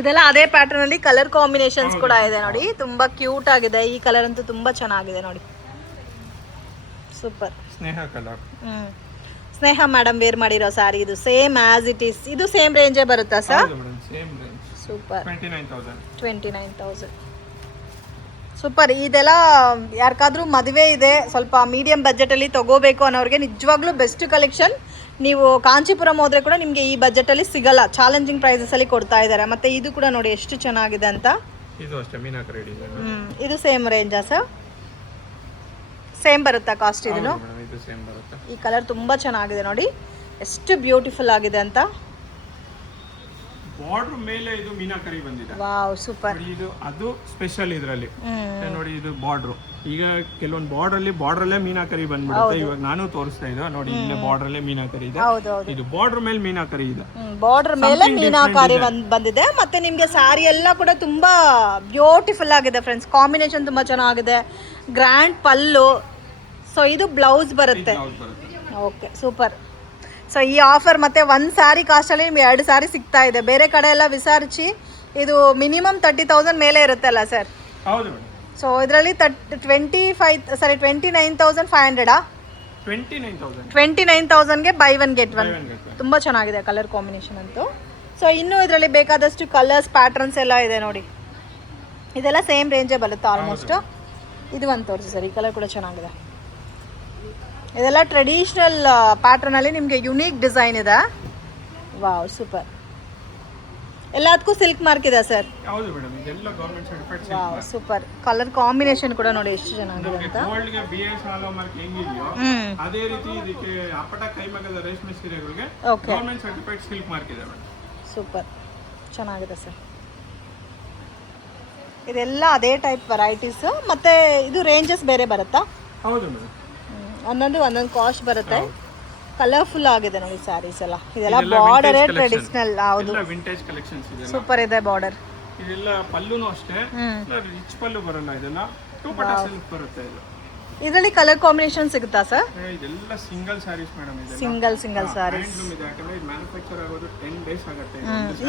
ಇದೆಲ್ಲ ಅದೇ ಪ್ಯಾಟರ್ನ್ ಅಲ್ಲಿ ಕಲರ್ ಕಾಂಬಿನೇಷನ್ಸ್ ಕೂಡ ಇದೆ ನೋಡಿ, ತುಂಬಾ ಕ್ಯೂಟ್ ಆಗಿದೆ. ಈ ಕಲರ್ ಅಂತೂ ತುಂಬಾ ಚೆನ್ನಾಗಿದೆ ನೋಡಿ, ಸೂಪರ್. ಸ್ನೇಹ ಕಲರ್. ಸ್ನೇಹ ಮೇಡಮ್ ವೇರ್ ಮಾಡಿರೋ ಸ್ಯಾರಿ ಇದು, ಸೇಮ್ ಆಸ್ ಇಟ್ ಈಸ್. ಇದು ಸೇಮ್ ರೇಂಜೇ ಬರುತ್ತಾ ಸರ್? ಹೌದು madam, same range. Super. 29,000. Super. ಇದೆಲ್ಲ ಯಾರಿಗಾದ್ರೂ ಮದುವೆ ಇದೆ, ಸ್ವಲ್ಪ ಮೀಡಿಯಂ ಬಜೆಟಲ್ಲಿ ತಗೋಬೇಕು ಅನ್ನೋರಿಗೆ ನಿಜವಾಗ್ಲೂ ಬೆಸ್ಟ್ ಕಲೆಕ್ಷನ್. ನೀವು ಕಾಂಚೀಪುರಂ ಹೋದ್ರೆ ಕೂಡ ನಿಮಗೆ ಈ ಬಜೆಟಲ್ಲಿ ಸಿಗಲ್ಲ, ಚಾಲೆಂಜಿಂಗ್ ಪ್ರೈಸಸಲ್ಲಿ ಕೊಡ್ತಾ ಇದ್ದಾರೆ. ಮತ್ತು ಇದು ಕೂಡ ನೋಡಿ ಎಷ್ಟು ಚೆನ್ನಾಗಿದೆ ಅಂತ. ಇದು ಅಷ್ಟೇ ಮೀನಾಕರಿ ಡಿಸೈನ್. ಇದು ಸೇಮ್ ರೇಂಜಾ ಸರ್? ಸೇಮ್ ಬರುತ್ತಾ ಕಾಸ್ಟ್? ಇದನ್ನು ಇದು ಸೇಮ್ ಬರುತ್ತೆ. ಈ ಕಲರ್ ತುಂಬ ಚೆನ್ನಾಗಿದೆ ನೋಡಿ, ಎಷ್ಟು ಬ್ಯೂಟಿಫುಲ್ ಆಗಿದೆ ಅಂತ. ಬಾರ್ಡರ್ ಮೇಲೆ ಇದು ಮೀನಾಕರಿ ಬಂದಿದೆ. Wow, super. ಇದು ಅದು ಸ್ಪೆಷಲ್ ಇದರಲ್ಲಿ ನೋಡಿ. ಇದು ಬಾರ್ಡರ್, ಈಗ ಕೆಲವೊಂದು ಬಾರ್ಡರ್ ಅಲ್ಲೇ ಮೀನಾಕರಿ ಬಂದ್ಬಿಡುತ್ತೆ. ಇವಾಗ ನಾನು ತೋರಿಸ್ತಾ ಇದ್ದೆ ನೋಡಿ, ಇಲ್ಲೇ ಬಾರ್ಡರ್ ಅಲ್ಲೇ ಮೀನಾಕರಿ ಇದೆ. ಇದು ಬಾರ್ಡರ್ ಮೇಲೆ ಮೀನಾಕರಿ ಇದೆ. ಬಾರ್ಡರ್ ಮೇಲೆ ಮೀನಾಕಾರಿ ಬಂದಿದೆ. ಮತ್ತೆ ನಿಮ್ಗೆ ಸ್ಯಾರಿ ಎಲ್ಲ ಕೂಡ ತುಂಬಾ ಬ್ಯೂಟಿಫುಲ್ ಆಗಿದೆ ಫ್ರೆಂಡ್ಸ್. ಕಾಂಬಿನೇಷನ್ ತುಂಬಾ ಚೆನ್ನಾಗಿದೆ, ಗ್ರ್ಯಾಂಡ್ ಪಲ್ಲು. ಸೊ ಇದು ಬ್ಲೌಸ್ ಬರುತ್ತೆ. Okay, super. ಸೊ ಈ ಆಫರ್ ಮತ್ತೆ ಒಂದು ಸ್ಯಾರಿ ಕಾಸ್ಟಲ್ಲಿ ನಿಮ್ಗೆ 2 ಸ್ಯಾರಿ ಸಿಗ್ತಾ ಇದೆ. ಬೇರೆ ಕಡೆ ಎಲ್ಲ ವಿಚಾರಿಸಿ ಇದು ಮಿನಿಮಮ್ 30,000 ಮೇಲೆ ಇರುತ್ತಲ್ಲ ಸರ್? ಹೌದು ಮೇಡಮ್. ಸೊ ಇದರಲ್ಲಿ 29,500. 29,000ಗೆ ಬೈ ಒನ್ ಗೆಟ್ ಒನ್. ತುಂಬ ಚೆನ್ನಾಗಿದೆ ಕಲರ್ ಕಾಂಬಿನೇಷನ್ ಅಂತೂ. ಸೊ ಇನ್ನೂ ಇದರಲ್ಲಿ ಬೇಕಾದಷ್ಟು ಕಲರ್ಸ್, ಪ್ಯಾಟ್ರನ್ಸ್ ಎಲ್ಲ ಇದೆ ನೋಡಿ. ಇದೆಲ್ಲ ಸೇಮ್ ರೇಂಜೇ ಬರುತ್ತೆ ಆಲ್ಮೋಸ್ಟ್. ಇದು ಒಂದು ತೋರಿಸಿ ಸರ್, ಈ ಕಲರ್ ಕೂಡ ಚೆನ್ನಾಗಿದೆ. ಇದೆಲ್ಲ ಟ್ರೆಡಿಷ್ನಲ್ ಪ್ಯಾಟರ್ನಲ್ಲಿ ನಿಮಗೆ ಯುನೀಕ್ ಡಿಸೈನ್ ಇದೆ. Wow, super. ಎಲ್ಲದಕ್ಕೂ ಸಿಲ್ಕ್ ಮಾರ್ಕ್ ಇದೆ ಸರ್? ಹೌದು ಮೇಡಮ್, ಇದೆಲ್ಲ government certified silk wow, super. Colour combination ಕೂಡ ನೋಡಿ ಎಷ್ಟು ಚೆನ್ನಾಗಿದೆ ಅಂತ. ಗೋಲ್ಡ್ ಗೆ BIS ಹಾಲೋ ಮಾರ್ಕ್ ಹೆಂಗಿದೆಯೋ ಅದೇ ರೀತಿ ಇದಕ್ಕೆ ಅಪ್ಪಟ ಕೈಮಗ್ಗದ ರೇಷ್ಮೆ ಸೀರೆಗಳಿಗೆ ಗವರ್ನಮೆಂಟ್ ಸರ್ಟಿಫೈಡ್ ಸಿಲ್ಕ್ ಮಾರ್ಕ್ ಇದೆ ಮೇಡಮ್. ಸೂಪರ್, ಚೆನ್ನಾಗಿದೆ ಸರ್. ಇದೆಲ್ಲ ಅದೇ ಟೈಪ್ ವೆರೈಟೀಸ್. ಮತ್ತೆ ಇದು ರೇಂಜಸ್ ಬೇರೆ ಬರುತ್ತಾ? ಹೌದು ಮೇಡಮ್, ಒಂದೊಂದು ಕಾಸ್ಟ್ ಬರುತ್ತೆ. ಕಲರ್ಫುಲ್ ಆಗಿದೆ ನೋಡಿ ಸ್ಯಾರೀಸ್ ಎಲ್ಲ. ಇದೆಲ್ಲ ಬಾರ್ಡರ್ ಟ್ರೆಡಿಷನಲ್. ಹೌದು, ವಿಂಟೇಜ್ ಕಲೆಕ್ಷನ್ಸ್ ಇದೆ. ಸೂಪರ್ ಇದೆ ಬಾರ್ಡರ್. ಇದೆಲ್ಲ ಪಲ್ಲುನು ಅಷ್ಟೇ, ರಿಚ್ ಪಲ್ಲು ಬರಲ್ಲ. ಇದೆಲ್ಲ ಟೂಪಟ ಸಿಲ್ಕ್ ಬರುತ್ತೆ. ಇದರಲ್ಲಿ ಕಲರ್ ಕಾಂಬಿನೇಷನ್ ಸಿಗುತ್ತಾ ಸರ್? ಇದೆಲ್ಲ ಸಿಂಗಲ್ ಸ್ಯಾರೀಸ್ ಮೇಡಮ್. ಇದು ಸಿಂಗಲ್ ಸ್ಯಾರೀಸ್. ಯಾಕಂದ್ರೆ ಇದು ಮ್ಯಾನುಫ್ಯಾಕ್ಚರ್ ಆಗೋದು 10 days ಆಗುತ್ತೆ.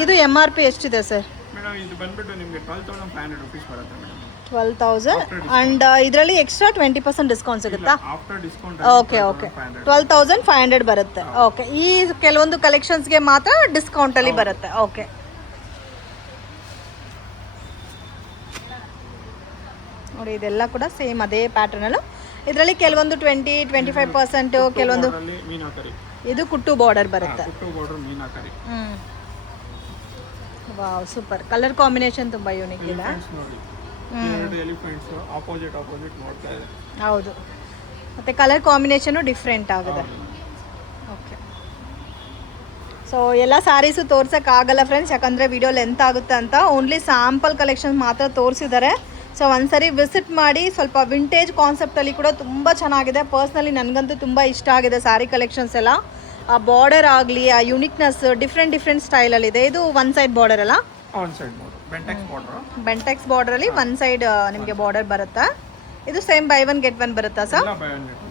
ಇದು MRP ಎಷ್ಟಿದೆ ಸರ್? ಮೇಡಮ್ ಇದು ಬಂದ್ಬಿಟ್ಟು ನಿಮಗೆ 12,500 rupees ಬರುತ್ತೆ ಮೇಡಮ್. 12,000 ಅಂಡ್ ಇದರಲ್ಲಿ ಎಕ್ಸ್ಟ್ರಾ 20% ಡಿಸ್ಕೌಂಟ್ ಸಿಗುತ್ತಾ? After discount. ಓಕೆ ಓಕೆ, 12,500 ಬರುತ್ತೆ. ಓಕೆ, ಈ ಕೆಲವೊಂದು ಕಲೆಕ್ಷನ್ಸ್ಗೆ ಮಾತ್ರ ಡಿಸ್ಕೌಂಟಲ್ಲಿ ಬರುತ್ತೆ. ಓಕೆ, ನೋಡಿ ಇದೆಲ್ಲ ಕೂಡ ಸೇಮ್ ಅದೇ ಪ್ಯಾಟರ್ನಲ್ಲೂ. ಇದರಲ್ಲಿ ಕೆಲವೊಂದು 20-25%, ಕೆಲವೊಂದು ಮೀನಾಕರಿ. ಇದು ಕುಟ್ಟು ಬಾರ್ಡರ್ ಬರುತ್ತೆ. ಕುಟ್ಟು border meenakari. Wow, super. Colour combination ತುಂಬ ಯೂನಿಕ್ ಇದೆ. ಎಲಿಫೆಂಟ್ಸ್ ಆಪೋಸಿಟ್ ನೋಡ್ತಾ ಇದೆ. ಹೌದು, ಮತ್ತು ಕಲರ್ ಕಾಂಬಿನೇಷನು ಡಿಫ್ರೆಂಟ್ ಆಗಿದೆ. ಓಕೆ, ಸೊ ಎಲ್ಲ ಸ್ಯಾರೀಸು ತೋರ್ಸೋಕ್ಕಾಗಲ್ಲ ಫ್ರೆಂಡ್ಸ್, ಯಾಕಂದರೆ ವಿಡಿಯೋ ಲೆಂತ್ ಆಗುತ್ತೆ ಅಂತ. ಓನ್ಲಿ ಸ್ಯಾಂಪಲ್ ಕಲೆಕ್ಷನ್ ಮಾತ್ರ ತೋರಿಸಿದ್ದಾರೆ. ಸೊ ಒಂದ್ಸರಿ ವಿಸಿಟ್ ಮಾಡಿ. ಸ್ವಲ್ಪ ವಿಂಟೇಜ್ ಕಾನ್ಸೆಪ್ಟಲ್ಲಿ ಕೂಡ ತುಂಬ ಚೆನ್ನಾಗಿದೆ. ಪರ್ಸ್ನಲಿ ನನಗಂತೂ ತುಂಬ ಇಷ್ಟ ಆಗಿದೆ ಸ್ಯಾರಿ ಕಲೆಕ್ಷನ್ಸ್ ಎಲ್ಲ. ಆ ಬಾರ್ಡರ್ ಆಗಲಿ, ಆ ಯುನಿಕ್ನೆಸ್ ಡಿಫ್ರೆಂಟ್ ಸ್ಟೈಲಲ್ಲಿದೆ. ಇದು ಒನ್ ಸೈಡ್ ಬಾರ್ಡರ್ ಅಲ್ಲ? ಒನ್ ಸೈಡ್ ಬಾರ್ಡರ್, ಬೆಂಟೆಕ್ಸ್ ಬಾರ್ಡರಲ್ಲಿ ಒನ್ ಸೈಡ್ ನಿಮಗೆ ಬಾರ್ಡರ್ ಬರುತ್ತಾ? ಇದು same buy one get one ಬರುತ್ತಾ sir?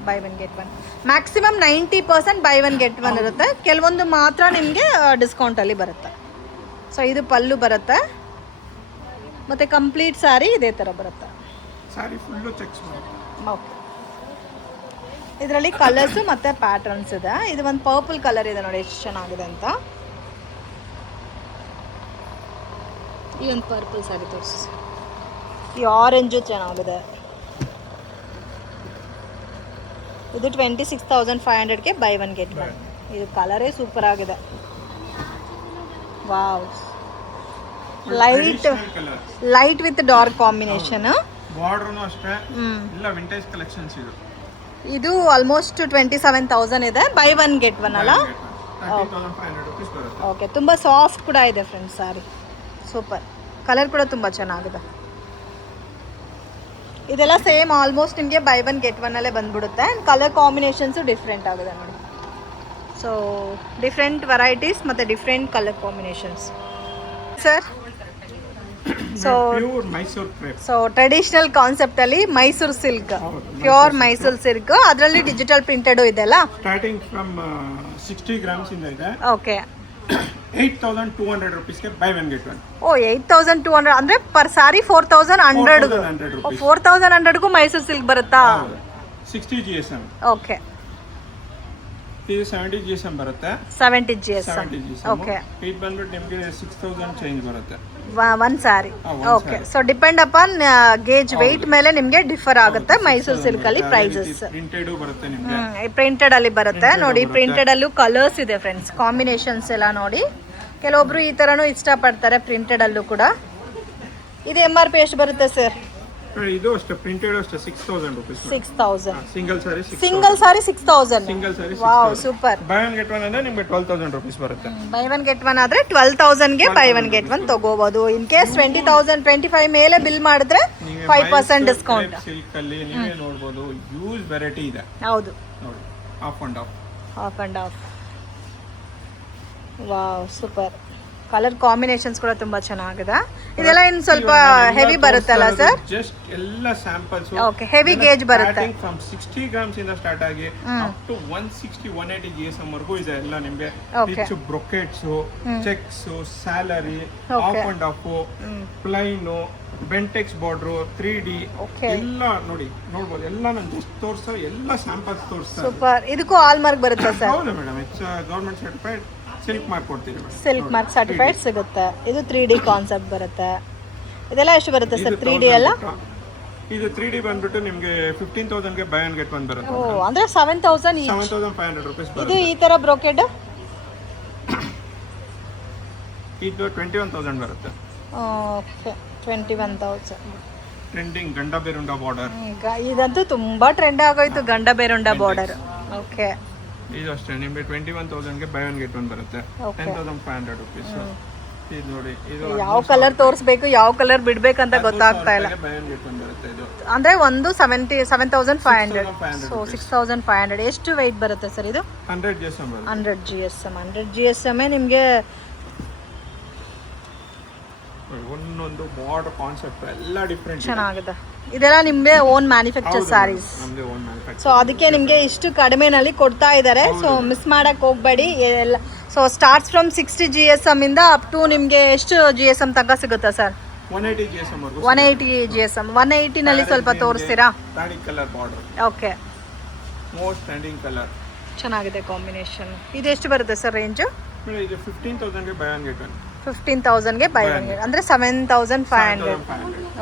Buy one get one. Maximum 90% buy one get one ಇರುತ್ತೆ. ಕೆಲವೊಂದು ಮಾತ್ರ ನಿಮಗೆ ಡಿಸ್ಕೌಂಟಲ್ಲಿ ಬರುತ್ತೆ. ಸೊ ಇದು ಪಲ್ಲು ಬರುತ್ತೆ, ಮತ್ತು ಕಂಪ್ಲೀಟ್ ಸ್ಯಾರಿ ಇದೇ ಥರ ಬರುತ್ತೆ. Sari full cheques. ಓಕೆ, ಇದರಲ್ಲಿ ಕಲರ್ಸು ಮತ್ತು ಪ್ಯಾಟರ್ನ್ಸ್ ಇದೆ. ಇದು ಒಂದು ಪರ್ಪಲ್ ಕಲರ್ ಇದೆ ನೋಡಿ, ಎಷ್ಟು ಚೆನ್ನಾಗಿದೆ ಅಂತ. ಈ ಒಂದು ಪರ್ಪಲ್ ಸ್ಯಾರಿ ತೋರಿಸಿ. ಈ ಆರೆಂಜು ಚೆನ್ನಾಗಿದೆ. ಇದು 26,500ಗೆ ಬೈ ಒನ್ ಗೆಟ್ ಒನ್. ಇದು ಕಲರೇ ಸೂಪರ್ ಆಗಿದೆ. Wow, light colour light with dark combination. ಬಾರ್ಡರ್ನು ಅಷ್ಟೇ ಎಲ್ಲ ವಿಂಟೇಜ್ ಕಲೆಕ್ಷನ್ಸ್ ಇದು. ಇದು ಆಲ್ಮೋಸ್ಟ್ 27,000 ಇದೆ. ಬೈ ಒನ್ ಗೆಟ್ ಒನ್ ಅಲ್ಲ? 13,500 rupees ಬರುತ್ತೆ. ಓಕೆ, ತುಂಬ ಸಾಫ್ಟ್ ಕೂಡ ಇದೆ ಫ್ರೆಂಡ್ಸ್ ಸಾರಿ. ಸೂಪರ್, ಕಲರ್ ಕೂಡ ತುಂಬ ಚೆನ್ನಾಗಿದೆ. ಇದೆಲ್ಲ ಸೇಮ್ ಆಲ್ಮೋಸ್ಟ್ ನಿಮಗೆ ಬೈ ಒನ್ ಗೆಟ್ ಒನ್ ಅಲ್ಲೇ ಬಂದ್ಬಿಡುತ್ತೆ. ಆ್ಯಂಡ್ ಕಲರ್ ಕಾಂಬಿನೇಷನ್ಸು ಡಿಫ್ರೆಂಟ್ ಆಗಿದೆ ನೋಡಿ. ಸೊ ಡಿಫ್ರೆಂಟ್ ವೆರೈಟೀಸ್ ಮತ್ತು different colour combinations sir. So pure Mysuru crepe. So traditional ಕಾನ್ಸೆಪ್ಟಲ್ಲಿ Mysuru silk, pure Mysuru silk, ಅದರಲ್ಲಿ ಡಿಜಿಟಲ್ ಪ್ರಿಂಟೆಡು ಇದೆಲ್ಲ. ಸ್ಟಾರ್ಟಿಂಗ್ ಫ್ರಮ್ 60 grams ಇಂದ ಇದೆ. ಓಕೆ, 8,200 rupeesಗೆ ಬೈ ಒನ್ ಗೆಟ್ ಒನ್. ಓ 8,200 ಅಂದರೆ ಪರ್ ಸಾರಿ 4,100. 4,100 rupees. 4,100ಗೂ ಮೈಸೂರು ಸಿಲ್ಕ್ ಬರುತ್ತಾ? 60 GSM. ಓಕೆ, ಇದು 70 GSM ಬರುತ್ತೆ. 70 GSM. 70 GSM. ಓಕೆ, ಇದು ಬಂದ್ಬಿಟ್ಟು ನಿಮಗೆ 6,000 ಚೇಂಜ್ ಬರುತ್ತೆ one saree. one okay, so depend upon gauge weight ಮೇಲೆ ನಿಮಗೆ ಡಿಫರ್ ಆಗುತ್ತೆ ಮೈಸೂರು ಸಿಲ್ಕ್ ಅಲ್ಲಿ ಪ್ರೈಸಸ್. ಪ್ರಿಂಟೆಡ್ ಬರುತ್ತೆ ನಿಮಗೆ. ಪ್ರಿಂಟೆಡ್ ಅಲ್ಲಿ ಬರುತ್ತೆ ನೋಡಿ. ಪ್ರಿಂಟೆಡ್ ಅಲ್ಲೂ ಕಲರ್ಸ್ ಇದೆ ಫ್ರೆಂಡ್ಸ್, ಕಾಂಬಿನೇಷನ್ಸ್ ಎಲ್ಲ ನೋಡಿ. ಕೆಲವೊಬ್ರು ಈ ತರನು ಇಷ್ಟಪಡ್ತಾರೆ ಪ್ರಿಂಟೆಡ್ ಅಲ್ಲೂ ಕೂಡ. ಇದು MRP ಎಷ್ಟು ಬರುತ್ತೆ ಸರ್? ಇದು ಅಷ್ಟೇ ಪ್ರಿಂಟೆಡ್ ಅಷ್ಟೇ 6,000 rupees. 6,000. Single sorry single sorry 6,000. Single sorry. Wow, super. By one get one ಅಂದ್ರೆ ನಿಮಗೆ 12,000 rupees ಬರುತ್ತೆ. ಬೈ ಒನ್ ಗೆಟ್ ಒನ್ ಆದ್ರೆ 12,000ಗೆ ಬೈ ಒನ್ ಗೆಟ್ ಒನ್ ತಗೋಬಹುದು. ಇನ್ ಕೇಸ್ 20,000 25 ಮೇಲೆ ಬಿಲ್ ಮಾಡಿದ್ರೆ 5% ಡಿಸ್ಕೌಂಟ್. ಸಿಲ್ಕ್ ಅಲ್ಲಿ ನೀವೇ ನೋಡಬಹುದು ಯೂಸ್ ವೆರೈಟಿ ಇದೆ. ಹೌದು, ನೋಡಿ half and half. Half and half. Wow, super. Colour combinations ಕೂಡ ತುಂಬಾ ಚೆನ್ನಾಗಿದೆ. ಇದೆಲ್ಲ ಇನ್ನು ಸ್ವಲ್ಪ ಹೆವಿ ಬರುತ್ತಲ್ಲ ಸರ್? ಜಸ್ಟ್ ಎಲ್ಲ ಸ್ಯಾಂಪಲ್ಸ್. ಓಕೆ, ಹೆವಿ ಗೇಜ್ ಬರುತ್ತೆ. ಫ್ರಮ್ 60 grams ಇಂದ ಸ್ಟಾರ್ಟ್ ಆಗಿ ಅಪ್ ಟು 160 180 GSM ವರೆಗೂ ಇದೆ ಎಲ್ಲ ನಿಮಗೆ. Rich brocades, checks, salary, half and half, plain, Bentex border, 3D ಎಲ್ಲ ನೋಡಿ ನೋಡಬಹುದು. ಎಲ್ಲ ನಾನು ಜಸ್ಟ್ ತೋರಿಸ್ತಾ ಎಲ್ಲ ಸ್ಯಾಂಪಲ್ಸ್ ತೋರಿಸ್ತಾ. ಸೂಪರ್. ಇದಕ್ಕೂ ಆಲ್ ಮಾರ್ಕ್ ಬರುತ್ತೆ ಸರ್? ಹೌದು madam, it's government certified. Silk mark ಕೊಡ್ತೀವಿ ಮೇಡಮ್. ಸಿಲ್ಕ್ ಮಾರ್ಕ್ ಸರ್ಟಿಫೈಡ್ ಸಿಗುತ್ತೆ. ಇದು 3D ಕಾನ್ಸೆಪ್ಟ್ ಬರುತ್ತೆ. ಇದೆಲ್ಲ ಎಷ್ಟು ಬರುತ್ತೆ ಸರ್ 3D ಎಲ್ಲ? ಇದು 3D ಬಂದ್ಬಿಟ್ಟು ನಿಮಗೆ 15,000ಗೆ ಬೈ ಒನ್ ಗೆಟ್ ಒನ್ ಬರುತ್ತೆ. ಓ, ಅಂದ್ರೆ 7,000 ಈಚ್. 7,500 rupees ಇದು ಬರುತ್ತೆ. ಈ ತರ ಬ್ರೋಕೆಡ್ ಇದು 21,000 ಬರುತ್ತೆ. ಓಕೆ, 21,000. ಟ್ರೆಂಡಿಂಗ್ ಗಂಡ ಬೇರುಂಡ ಬಾರ್ಡರ್. ಇದಂತೂ ತುಂಬಾ ಟ್ರೆಂಡ್ ಆಗೋಯ್ತು, ಗಂಡ ಬೇರುಂಡ ಬಾರ್ಡರ್. ಓಕೆ, ಇದು ಅಷ್ಟೇ ನಿಮಗೆ 21,000ಗೆ ಬೈ ಒನ್ ಗೆಟ್ ಒನ್ ಬರುತ್ತೆ. 10,500 rupees. ಇದು ನೋಡಿ, ಇದು ಯಾವ ಕಲರ್ ತೋರಿಸ್ಬೇಕು ಯಾವ ಕಲರ್ ಬಿಡ್ಬೇಕಂತ ಗೊತ್ತಾಗ್ತಾ ಇಲ್ಲ. ಬೈ ಒನ್ ಗೆಟ್ ಒನ್ ಬರುತ್ತೆ. ಇದು ಅಂದ್ರೆ ಒಂದು 7,500. ಸೊ 6,500. ಎಷ್ಟು ವೆಯ್ಟ್ ಬರುತ್ತೆ ಸರ್ ಇದು? 100 GSM ಬರುತ್ತೆ. 100 GSM. 100 GSM ನಿಮಗೆ ಒಂದೊಂದು ಬಾರ್ಡರ್ ಕಾನ್ಸೆಪ್ಟ್ ಎಲ್ಲ ಡಿಫ್ರೆಂಟ್ ಚೆನ್ನಾಗಿದೆ. ಇದೆಲ್ಲ ನಿಮ್ಗೆ ಓನ್ ಮ್ಯಾನುಫ್ಯಾಕ್ಚರ್ ಸ್ಯಾರೀಸ್. ನಮ್ದೇ ಓನ್ ಮ್ಯಾನುಫ್ಯಾಕ್ಚರ್. ಸೊ ಅದಕ್ಕೆ ನಿಮಗೆ ಇಷ್ಟು ಕಡಿಮೆನಲ್ಲಿ ಕೊಡ್ತಾ ಇದ್ದಾರೆ. ಸೊ ಮಿಸ್ ಮಾಡಕ್ ಹೋಗ್ಬೇಡಿ ಎಲ್ಲ. ಸೊ ಸ್ಟಾರ್ಟ್ಸ್ ಫ್ರಮ್ 60 GSM ಇಂದ ಅಪ್ ಟು ನಿಮಗೆ ಎಷ್ಟು GSM ತನಕ ಸಿಗುತ್ತೆ ಸರ್? 180 GSM ವರೆಗೂ. 180 GSM. 180 ನಲ್ಲಿ ಸ್ವಲ್ಪ ತೋರಿಸ್ತೀರಾ? Rani colour border. Okay, most trending colour. ಚೆನ್ನಾಗಿದೆ ಕಾಂಬಿನೇಷನ್. ಇದು ಎಷ್ಟು ಬರುತ್ತೆ ಸರ್ ರೇಂಜು? ಇದು 15,000ಗೆ ಬೈ ಒನ್ ಗೆಟ್ ಒನ್. 15,000ಗೆ ಬೈ ಒನ್ ಗೆಟ್ ಅಂದ್ರೆ 7,500.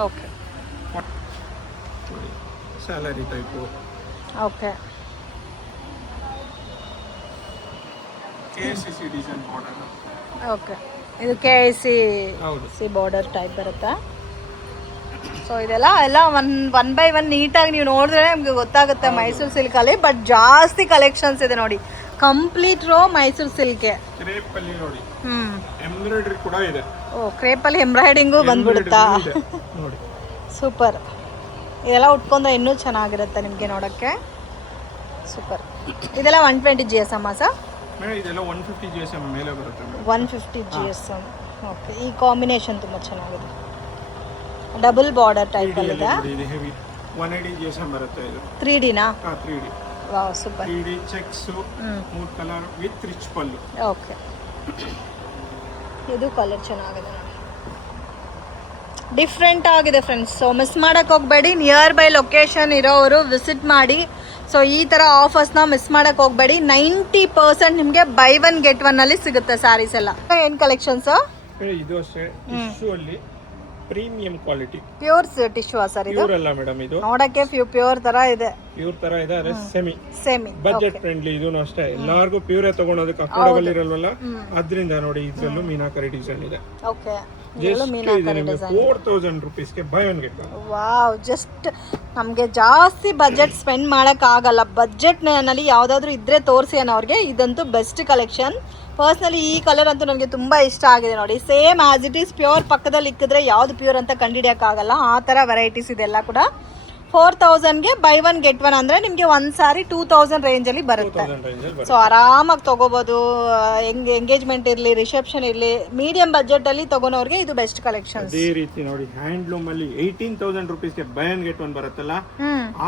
Okay, salary type. Okay, KCC design border. Okay. ಇದು KIC ಹೌದು. ಬಾರ್ಡರ್ ಟೈಪ್ ಬರುತ್ತಾ? ಸೊ ಇದೆಲ್ಲ ಒನ್ ಬೈ ಒನ್ ನೀಟಾಗಿ ನೀವು ನೋಡಿದ್ರೆ ನಿಮ್ಗೆ ಗೊತ್ತಾಗುತ್ತೆ ಮೈಸೂರು ಸಿಲ್ಕಲ್ಲಿ. ಬಟ್ ಜಾಸ್ತಿ ಕಲೆಕ್ಷನ್ಸ್ ಇದೆ ನೋಡಿ. Complete row Mysuru silk. Crepe ಅಲ್ಲಿ ನೋಡಿ ಎಂಬ್ರಾಯ್ಡರಿ ಕೂಡ ಇದೆ. ಓ, ಕ್ರೇಪಲ್ಲಿ ಎಂಬ್ರಾಯ್ಡಿಂಗು ಬಂದ್ಬಿಡುತ್ತಾ? ನೋಡಿ ಸೂಪರ್. ಇದೆಲ್ಲ ಉಟ್ಕೊಂಡ್ರೆ ಇನ್ನೂ ಚೆನ್ನಾಗಿರುತ್ತೆ ನಿಮಗೆ ನೋಡೋಕ್ಕೆ. ಸೂಪರ್. ಇದೆಲ್ಲ 120 GSM ಸರ್? ಮೇಡಮ್ ಇದೆಲ್ಲ 150 GSM ಮೇಲೆ ಬರುತ್ತೆ ಮೇಡಮ್. 150 GSM. ಓಕೆ, ಈ ಕಾಂಬಿನೇಷನ್ ತುಂಬ ಚೆನ್ನಾಗಿದೆ. ಡಬಲ್ ಬಾರ್ಡರ್ ಟೈಪ್ ಅಲ್ಲಿ ಇದೆ. ಇದು ಹೆವಿ 180 GSM ಬರುತ್ತೆ. ಇದು 3D ನಾ? 3D. Wow, super. 3D checks, ಮೂರ್ colour with rich pallu. Okay, ಇದು ಕಲರ್ ಚೆನ್ನಾಗಿದೆ ನೋಡಿ. ಡಿಫ್ರೆಂಟ್ ಆಗಿದೆ ಫ್ರೆಂಡ್ಸ್. ಸೊ ಮಿಸ್ ಮಾಡಕ್ಕೆ ಹೋಗಬೇಡಿ. ನಿಯರ್ ಬೈ ಲೊಕೇಶನ್ ಇರೋರು ವಿಸಿಟ್ ಮಾಡಿ. ಸೊ ಈ ಥರ ಆಫರ್ಸ್ನ ಮಿಸ್ ಮಾಡಕ್ಕೆ ಹೋಗಬೇಡಿ. 90% ನಿಮಗೆ ಬೈ ಒನ್ ಗೆಟ್ ಒನ್ ಅಲ್ಲಿ ಸಿಗುತ್ತೆ ಸ್ಯಾರೀಸ್ ಎಲ್ಲ. ಏನು ಕಲೆಕ್ಷನ್ಸ್? ಇದು ಅಷ್ಟೇ ಟಿಶ್ಯೂ ಅಲ್ಲಿ premium quality. Pure tissue sir ಇದು? ಪ್ಯೂರ್ ಅಲ್ಲ ಮೇಡಮ್, ಇದು ನೋಡಕ್ಕೆ ಪ್ಯೂರ್ ತರ ಇದೆ. ಪ್ಯೂರ್ ತರ ಇದೆ, ಅದೇ ಸೆಮಿ ಬಜೆಟ್ ಫ್ರೆಂಡ್ಲಿ. ಇದೂನು ಅಷ್ಟೇ, ಎಲ್ಲಾರ್ಗು ಪ್ಯೂರೇ ತಗೊಳೋದಕ್ಕೆ ಅಫೋರ್ಡಬಲ್ ಇರಲ್ವಲ್ಲ, ಅದ್ರಿಂದ ನೋಡಿ ಇದ್ರಲ್ಲೂ ಮೀನಾಕರಿ ಡಿಸೈನ್ ಇದೆ. ಓಕೆ, 4000 rupees ಗೆ by one get one. Wow, just ನಮಗೆ ಜಾಸ್ತಿ ಬಜೆಟ್ ಸ್ಪೆಂಡ್ ಮಾಡಕ್ ಆಗಲ್ಲ. ಬಜೆಟ್ ನಲ್ಲಿ ಯಾವ್ದಾದ್ರು ಇದ್ರೆ ತೋರಿಸಿ ಅನ್ನೋರ್ಗೆ ಇದಂತೂ ಬೆಸ್ಟ್ ಕಲೆಕ್ಷನ್. ಪರ್ಸ್ನಲಿ ಈ ಕಲರ್ ಅಂತೂ ನನಗೆ ತುಂಬಾ ಇಷ್ಟ ಆಗಿದೆ ನೋಡಿ. Same as it is pure ಪಕ್ಕದಲ್ಲಿ ಇಕ್ಕಿದ್ರೆ ಯಾವ್ದು ಪ್ಯೂರ್ ಅಂತ ಕಂಡುಹಿಡಿಯಕ್ಕಾಗಲ್ಲ. ಆ ತರ ವೆರೈಟೀಸ್ ಇದೆಲ್ಲ ಕೂಡ. 4000ಗೆ ಬೈ ಒನ್ ಗೆಟ್ ಒನ್ ಅಂದ್ರೆ ನಿಮ್ಗೆ ಒಂದ್ ಸಾರಿ 2000 ರೇಂಜ್ ಅಲ್ಲಿ ಬರುತ್ತೆ. ಸೊ ಆರಾಮಾಗಿ ತಗೋಬಹುದು. ಎಂಗೇಜ್ಮೆಂಟ್ ಇರ್ಲಿ, ರಿಸೆಪ್ಷನ್ ಇರ್ಲಿ, ಮೀಡಿಯಂ ಬಜೆಟ್ ಅಲ್ಲಿ ತಗೋನವ್ರಿಗೆ ಇದು ಬೆಸ್ಟ್ ಕಲೆಕ್ಷನ್. ಅದೇ ರೀತಿ ನೋಡಿ ಹ್ಯಾಂಡ್ಲೂಮ್ ಅಲ್ಲಿ 18000 rupees ಗೆ ಬೈ ಒನ್ ಗೆಟ್ ಒನ್ ಬರುತ್ತಲ್ಲ,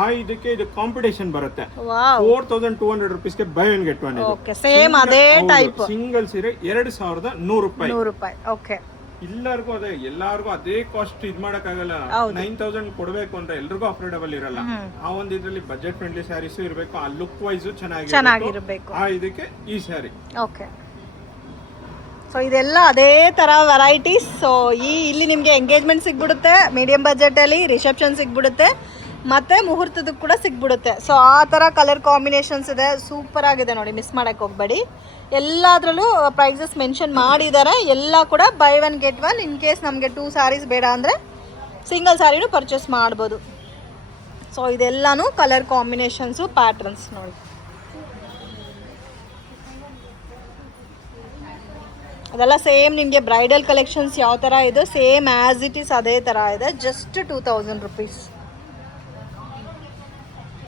ಆ ಇದಕ್ಕೆ ಇದು ಕಾಂಪಿಟೇಷನ್ ಬರುತ್ತೆ. 4200 rupees ಗೆ by one get one. Okay, same ಅದೇ ಟೈಪ್. ಸಿಂಗಲ್ ಸೀರೆ 2100 ರೂಪಾಯಿ. 100 ರೂಪಾಯಿ. ಓಕೆ, ಎಲ್ಲರಿಗೂ ಅದೇ, ಎಲ್ಲಾರ್ಗು ಅದೇ ಕಾಸ್ಟ್ ಇದ್ ಮಾಡಕ್ ಆಗಲ್ಲ. 9000 ಕೊಡ್ಬೇಕು ಅಂತ ಎಲ್ರಿಗೂ ಅಫೋರ್ಡಬಲ್ ಇರಲ್ಲ. ಆ ಒಂದ್ ಇದ್ರಲ್ಲಿ ಬಜೆಟ್ ಫ್ರೆಂಡ್ಲಿ ಸ್ಯಾರೀಸ್ ಇರಬೇಕು, ಆ ಲುಕ್ ವೈಸ್ ಚೆನ್ನಾಗಿರಬೇಕು. ಆ ಇದಕ್ಕೆ ಈ ಸ್ಯಾರಿ. ಓಕೆ, ಸೊ ಇದೆಲ್ಲ ಅದೇ ತರ ವೆರೈಟೀಸ್. ಸೊ ಇಲ್ಲಿ ನಿಮ್ಗೆ ಎಂಗೇಜ್ಮೆಂಟ್ ಸಿಗ್ಬಿಡುತ್ತೆ ಮೀಡಿಯಂ ಬಜೆಟ್ ಅಲ್ಲಿ, ರಿಸೆಪ್ಷನ್ ಸಿಗ್ಬಿಡುತ್ತೆ, ಮತ್ತೆ ಮುಹೂರ್ತದಕ್ಕೆ ಕೂಡ ಸಿಗ್ಬಿಡುತ್ತೆ. ಸೊ ಆ ತರ ಕಲರ್ ಕಾಂಬಿನೇಷನ್ಸ್ ಇದೆ. ಸೂಪರ್ ಆಗಿದೆ ನೋಡಿ, ಮಿಸ್ ಮಾಡಕ್ ಹೋಗ್ಬೇಡಿ. ಎಲ್ಲಾದ್ರಲ್ಲೂ ಪ್ರೈಸಸ್ ಮೆನ್ಷನ್ ಮಾಡಿದ್ದಾರೆ. ಎಲ್ಲ ಕೂಡ buy one get one. In case ನಮಗೆ 2 ಸ್ಯಾರೀಸ್ ಬೇಡ ಅಂದರೆ ಸಿಂಗಲ್ ಸ್ಯಾರಿನೂ ಪರ್ಚೇಸ್ ಮಾಡ್ಬೋದು. ಸೊ ಇದೆಲ್ಲನೂ ಕಲರ್ ಕಾಂಬಿನೇಷನ್ಸು, ಪ್ಯಾಟ್ರನ್ಸ್ ನೋಡಿ. ಅದೆಲ್ಲ ಸೇಮ್ ನಿಮಗೆ ಬ್ರೈಡಲ್ ಕಲೆಕ್ಷನ್ಸ್ ಯಾವ ಥರ ಇದೆ, ಸೇಮ್ ಆ್ಯಸ್ ಇಟ್ ಈಸ್ ಅದೇ ಥರ ಇದೆ. Just 2000 rupees.